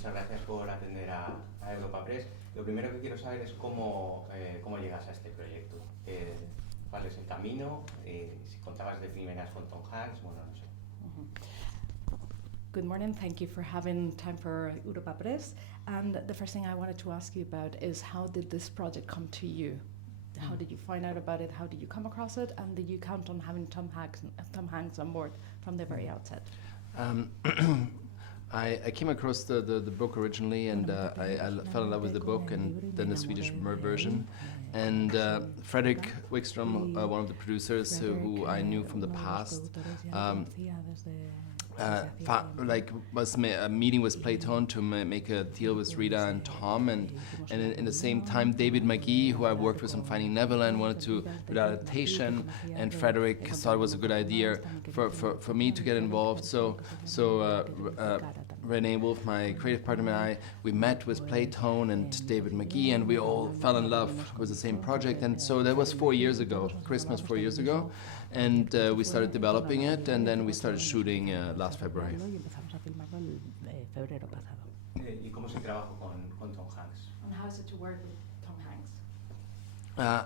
muchas gracias por atender a Europa Press. Lo primero que quiero saber es cómo llegas a este proyecto. ¿Cuál es el camino? Si contabas de primeras con Tom Hanks, bueno, no sé. Good morning, thank you for having time for Europa Press. And the first thing I wanted to ask you about is how did this project come to you? How did you find out about it? How did you come across it? And did you count on having Tom Hanks on board from the very outset? I came across the book originally, and I fell in love with the book and then the Swedish version. And Fredrik Wikström, one of the producers who I knew from the past, was meeting with Playtone to make a deal with Rita and Tom, and in the same time David McGee, who I worked with on Finding Neverland, wanted to do the adaptation, and Fredrik thought it was a good idea for me to get involved. So Renee Wolf, my creative partner, and I, we met with Playtone and David McGee, and we all fell in love with the same project. And so that was 4 years ago, Christmas 4 years ago. And we started developing it, and then we started shooting last February. ¿Y cómo se trabajó con Tom Hanks? And how is it to work with Tom Hanks?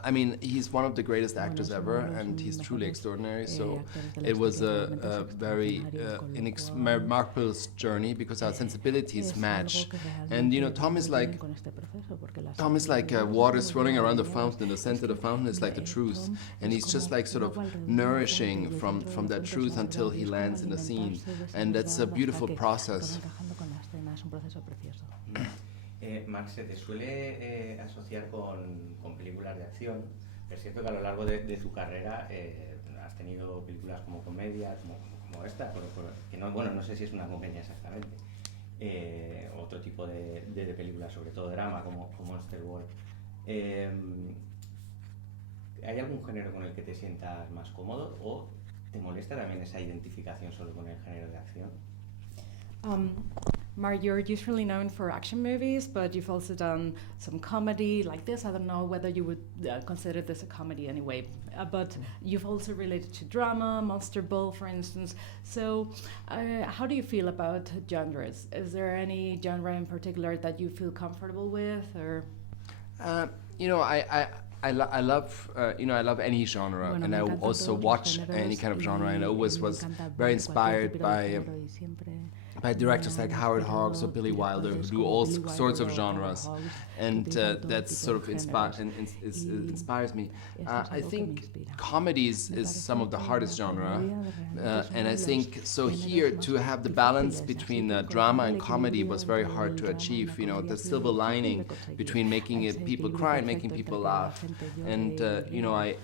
I mean, he's one of the greatest actors ever, and he's truly extraordinary. So it was a very remarkable journey because our sensibilities match. And you know, Tom is like water swirling around the fountain. In the center of the fountain is like the truth, and he's just like sort of nourishing from that truth until he lands in the scene, and that's a beautiful process. Marc, se te suele asociar con películas de acción, pero es cierto que a lo largo de tu carrera has tenido películas como comedia, como esta, que no, bueno, no sé si es una comedia exactamente, otro tipo de películas, sobre todo drama, como Monster World. ¿Hay algún género con el que te sientas más cómodo o te molesta también esa identificación solo con el género de acción? Marc, you're usually known for action movies, but you've also done some comedy like this. I don't know whether you would consider this a comedy anyway, but you've also related to drama, Monster Ball, for instance. So how do you feel about genres? Is there any genre in particular that you feel comfortable with, or? You know, I love any genre, and I also watch any kind of genre, and I always was very inspired by directors like Howard Hawks or Billy Wilder, who do all sorts of genres, and that sort of inspires me. I think comedies is some of the hardest genre, and I think so here to have the balance between drama and comedy was very hard to achieve. You know, the silver lining between making people cry and making people laugh. And you know, I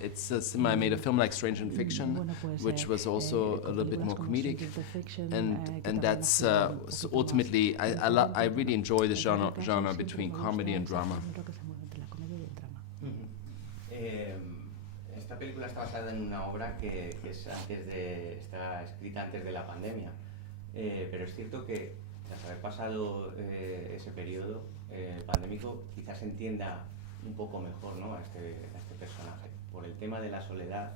made a film like Stranger in Fiction, which was also a little bit more comedic, and that's so ultimately I really enjoy the genre between comedy and drama. Esta película está basada en una obra que está escrita antes de la pandemia, pero es cierto que tras haber pasado ese periodo pandémico quizás se entienda un poco mejor, ¿no?, a este personaje por el tema de la soledad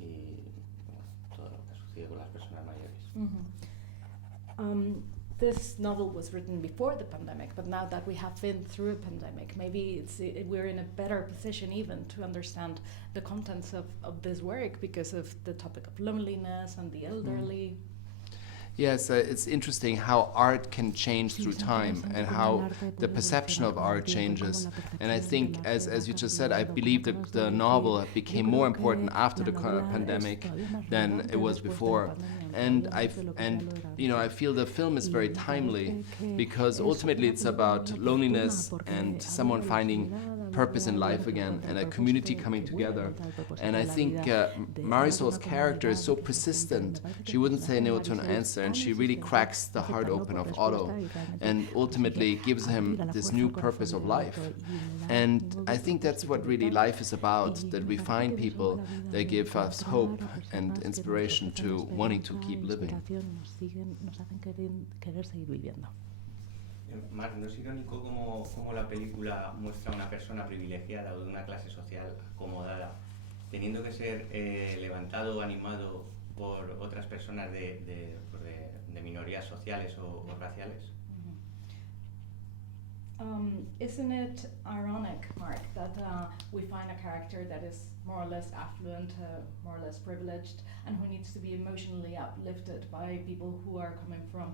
y todo lo que ha sucedido con las personas mayores. This novel was written before the pandemic, but now that we have been through a pandemic, maybe we're in a better position even to understand the contents of this work because of the topic of loneliness and the elderly. Yes, it's interesting how art can change through time and how the perception of art changes. And I think, as you just said, I believe that the novel became more important after the pandemic than it was before. And I feel the film is very timely because ultimately it's about loneliness and someone finding purpose in life again and a community coming together. And I think Marisol's character is so persistent. She wouldn't say no to an answer, and she really cracks the heart open of Otto and ultimately gives him this new purpose of life. And I think that's what really life is about, that we find people that give us hope and inspiration to wanting to keep living. Marc, ¿no es irónico cómo la película muestra a una persona privilegiada o de una clase social acomodada, teniendo que ser levantado o animado por otras personas de minorías sociales o raciales? Isn't it ironic, Mark, that we find a character that is more or less affluent, more or less privileged, and who needs to be emotionally uplifted by people who are coming from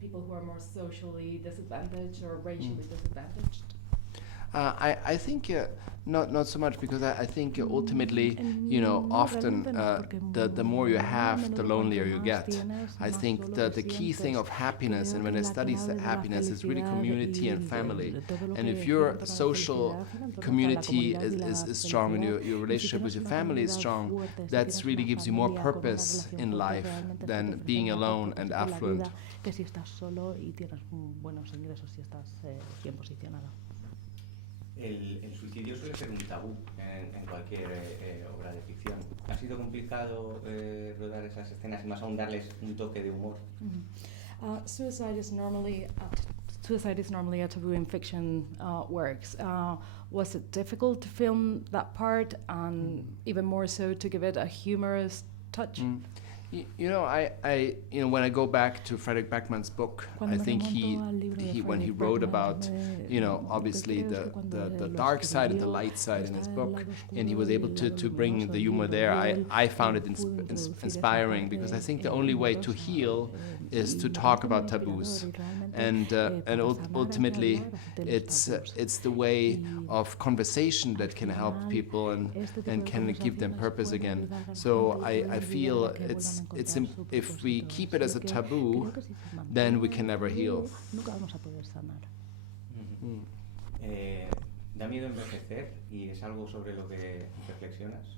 people who are more socially disadvantaged or racially disadvantaged? I think not so much, because I think ultimately, you know, often the more you have, the lonelier you get. I think the key thing of happiness, and when I study happiness, is really community and family. And if your social community is strong and your relationship with your family is strong, that really gives you more purpose in life than being alone and affluent. Que si estás solo y tienes buenos ingresos, si estás bien posicionado. El suicidio suele ser un tabú en cualquier obra de ficción. ¿Ha sido complicado rodar esas escenas y más aún darles un toque de humor? Suicide is normally a taboo in fiction works. Was it difficult to film that part, and even more so to give it a humorous touch? You know, I when I go back to Frederick Backman's book, I think he when he wrote about, you know, obviously the dark side and the light side in his book, and he was able to bring the humor there. I found it inspiring, because I think the only way to heal is to talk about taboos, and ultimately it's the way of conversation that can help people and can give them purpose again. So I feel if we keep it as a taboo, then we can never heal. ¿Da miedo envejecer y es algo sobre lo que reflexionas?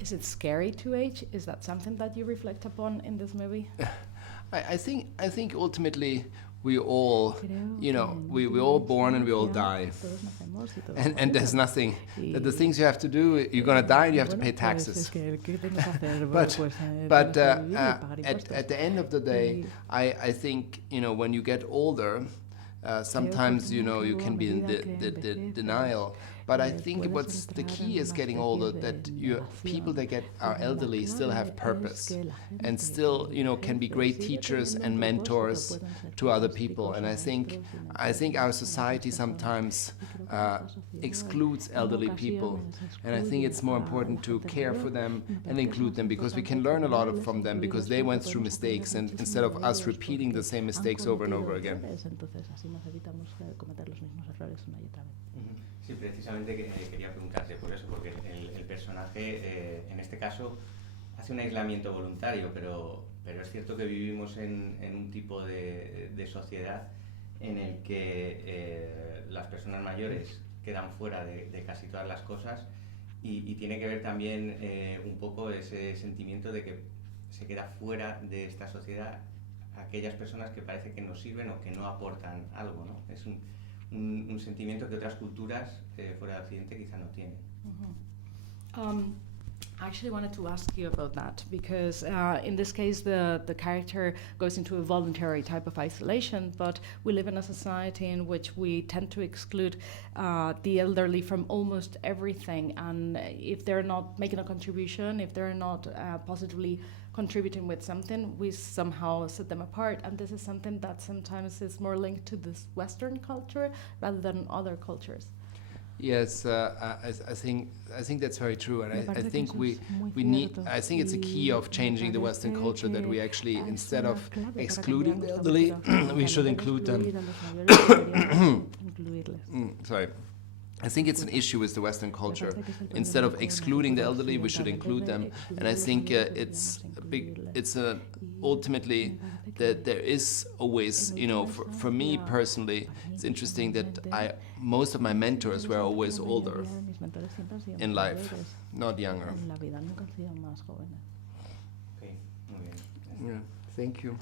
Is it scary to age? Is that something that you reflect upon in this movie? I think ultimately we all, you know, we're all born and we all die, and there's nothing. The things you have to do, you're gonna die and you have to pay taxes. But at the end of the day, I think, you know, when you get older, sometimes, you know, you can be in the denial. But I think what's the key is getting older, that people that are elderly still have purpose, and still, you know, can be great teachers and mentors to other people. And I think our society sometimes excludes elderly people, and I think it's more important to care for them and include them, because we can learn a lot from them, because they went through mistakes, and instead of us repeating the same mistakes over and over again. Sí, precisamente quería preguntarte por eso, porque el personaje, en este caso, hace un aislamiento voluntario, pero es cierto que vivimos en un tipo de sociedad en el que las personas mayores quedan fuera de casi todas las cosas, y tiene que ver también un poco ese sentimiento de que se queda fuera de esta sociedad aquellas personas que parece que no sirven o que no aportan algo, ¿no? Es un sentimiento que otras culturas fuera de Occidente quizá no tienen. I actually wanted to ask you about that, because in this case the character goes into a voluntary type of isolation, but we live in a society in which we tend to exclude the elderly from almost everything, and if they're not making a contribution, if they're not positively contributing with something, we somehow set them apart, and this is something that sometimes is more linked to this Western culture rather than other cultures. Yes, I think that's very true, and I think we need. I think it's a key of changing the Western culture, that we actually, instead of excluding the elderly, we should include them. Sorry. I think it's an issue with the Western culture. Instead of excluding the elderly, we should include them, and I think ultimately that there is always, you know, for me personally, it's interesting that most of my mentors were always older in life, not younger. Okay, muy bien. Yeah, thank you.